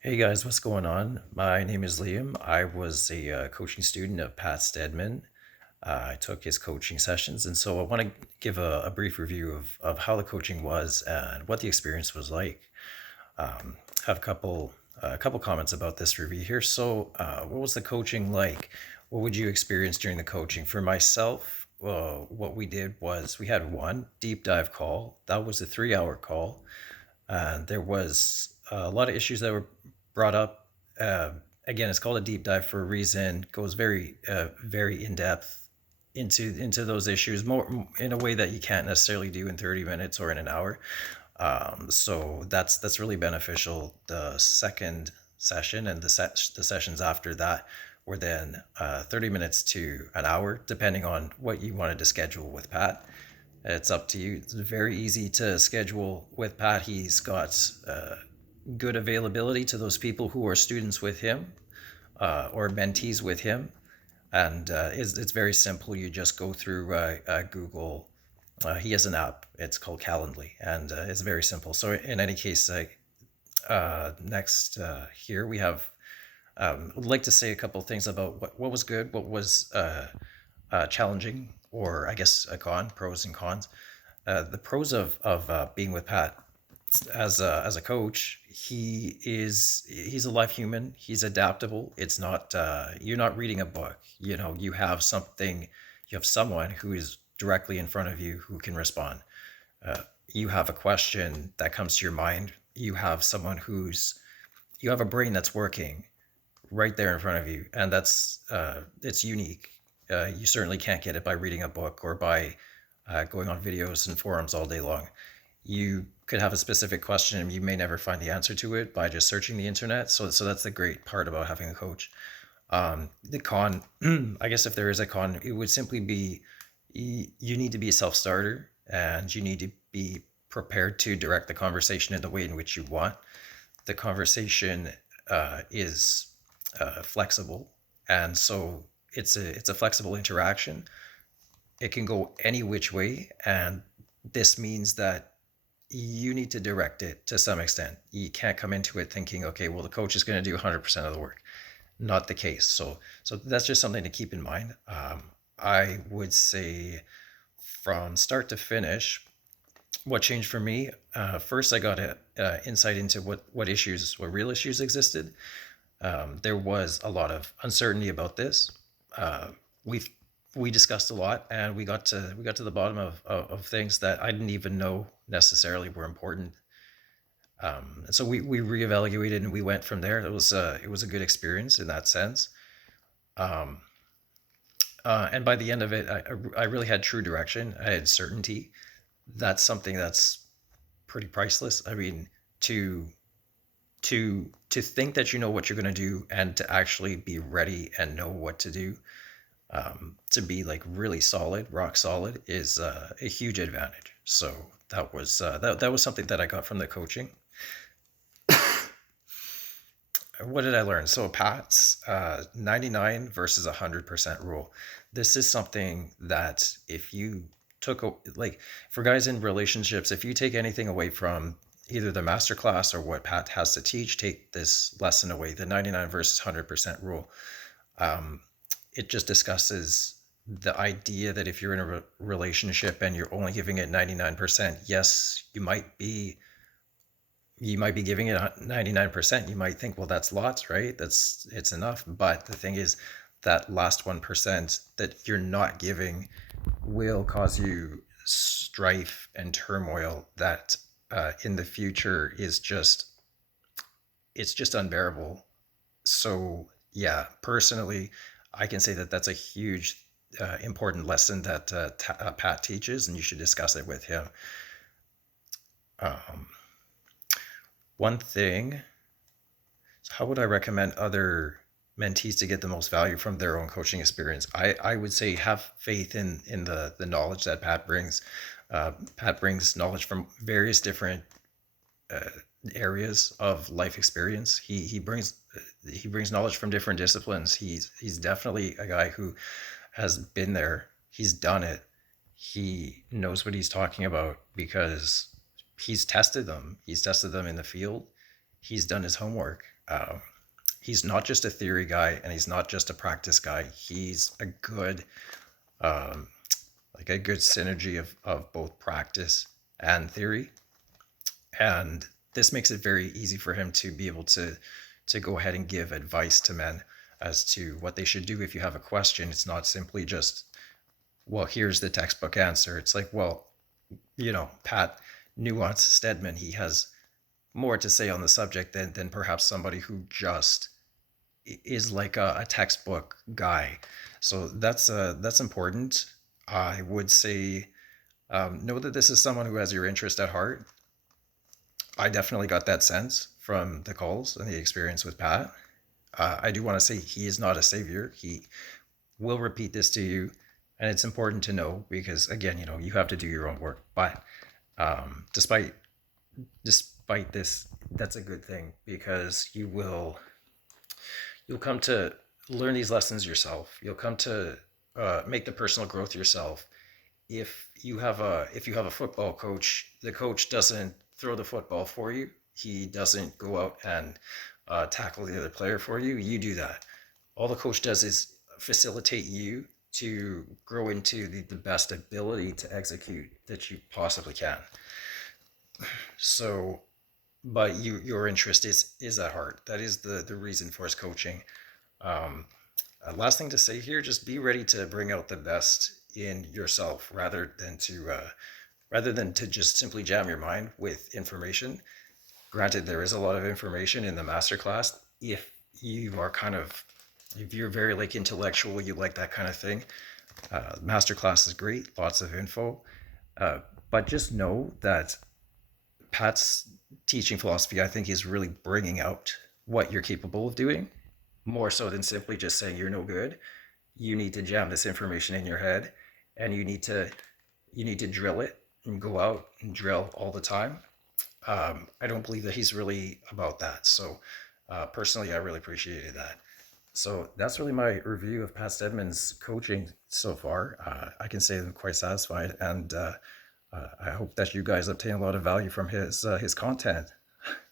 Hey guys, what's going on? My name is Liam. I was a coaching student of Pat Stedman. I took his coaching sessions, and so I want to give a brief review of how the coaching was and what the experience was like. Have a couple comments about this review here. So, what was the coaching like? What would you experience during the coaching? For myself, what we did was we had one deep dive call. That was a 3 hour call. There was a lot of issues that were brought up. Uh, Again, it's called a deep dive for a reason. Goes very in depth into those issues more in a way that you can't necessarily do in 30 minutes or in an hour. So that's really beneficial. The second session and the sessions after that were then 30 minutes to an hour, depending on what you wanted to schedule with Pat. It's up to you. It's very easy to schedule with Pat. He's got good availability to those people who are students with him or mentees with him. And it's very simple. You just go through Google. He has an app. It's called Calendly, and it's very simple. So in any case, next here we have. I'd like to say a couple of things about what was good, what was challenging, or I guess pros and cons. The pros of being with Pat as a coach, he's a live human. He's adaptable. It's not you're not reading a book. You have something. You have someone who is directly in front of you who can respond. You have a question that comes to your mind. You have a brain that's working right there in front of you, and it's unique. You certainly can't get it by reading a book or by going on videos and forums all day long. You could have a specific question and you may never find the answer to it by just searching the internet. So that's the great part about having a coach. The con, I guess if there is a con, it would simply be you need to be a self-starter and you need to be prepared to direct the conversation in the way in which you want. The conversation is flexible, and so it's a flexible interaction. It can go any which way, and this means that you need to direct it to some extent. You can't come into it thinking, okay, well, the coach is going to do 100% of the work. Not the case. So that's just something to keep in mind. I would say from start to finish, what changed for me? First, I got a insight into what real issues existed. There was a lot of uncertainty about this. Uh, we we discussed a lot, and we got to the bottom of things that I didn't even know necessarily were important. And so we reevaluated and we went from there. It was a good experience in that sense. Um, and by the end of it, I really had true direction. I had certainty. That's something that's pretty priceless. I mean, to to think that you know what you're going to do and to actually be ready and know what to do, to be like really solid, rock solid, is a huge advantage. So that was something that I got from the coaching. What did I learn? So Pat's 99 versus 100% rule. This is something that if you like, for guys in relationships, if you take anything away from either the master class or what Pat has to teach, take this lesson away, the 99 versus 100% rule. Um, it just discusses the idea that if you're in a relationship and you're only giving it 99%, yes, you might be giving it 99%. You might think, well, that's lots, right? It's enough. But the thing is, that last 1% that you're not giving will cause you strife and turmoil that in the future is just it's just unbearable. So yeah, personally, I can say that that's a huge important lesson that Pat teaches, and you should discuss it with him. Um, One thing, so how would I recommend other mentees to get the most value from their own coaching experience? I would say have faith in the knowledge that Pat brings. Pat brings knowledge from various different uh, areas of life experience. He brings knowledge from different disciplines. He's definitely a guy who has been there. He's done it. He knows what he's talking about because he's tested them. He's tested them in the field. He's done his homework. He's not just a theory guy, and he's not just a practice guy. He's a good, um, like a good synergy of both practice and theory. And this makes it very easy for him to be able to go ahead and give advice to men as to what they should do if you have a question. It's not simply just, well, here's the textbook answer. It's like, well, Pat Nuance Stedman, he has more to say on the subject than perhaps somebody who just is like a textbook guy. So that's important. I would say, know that this is someone who has your interest at heart. I definitely got that sense from the calls and the experience with Pat. I do want to say he is not a savior. He will repeat this to you, and it's important to know because again, you have to do your own work. But despite this, that's a good thing because you'll come to learn these lessons yourself. You'll come to make the personal growth yourself. If you have a football coach, the coach doesn't throw the football for you. He doesn't go out and tackle the other player for you. You do that. All the coach does is facilitate you to grow into the best ability to execute that you possibly can. So, but your interest is at heart. That is the reason for his coaching. Um, Last thing to say here: just be ready to bring out the best in yourself, rather than to just simply jam your mind with information. Granted, there is a lot of information in the masterclass. You are kind of if you're very like intellectual, you like that kind of thing. Masterclass is great, lots of info. Uh, but just know that Pat's teaching philosophy, I think, is really bringing out what you're capable of doing more so than simply just saying you're no good. You need to jam this information in your head, and you need to drill it and go out and drill all the time. I don't believe that he's really about that. So personally, I really appreciated that. So that's really my review of Pat Stedman's coaching so far. I can say I'm quite satisfied, and I hope that you guys obtain a lot of value from his content.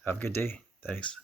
Have a good day. Thanks.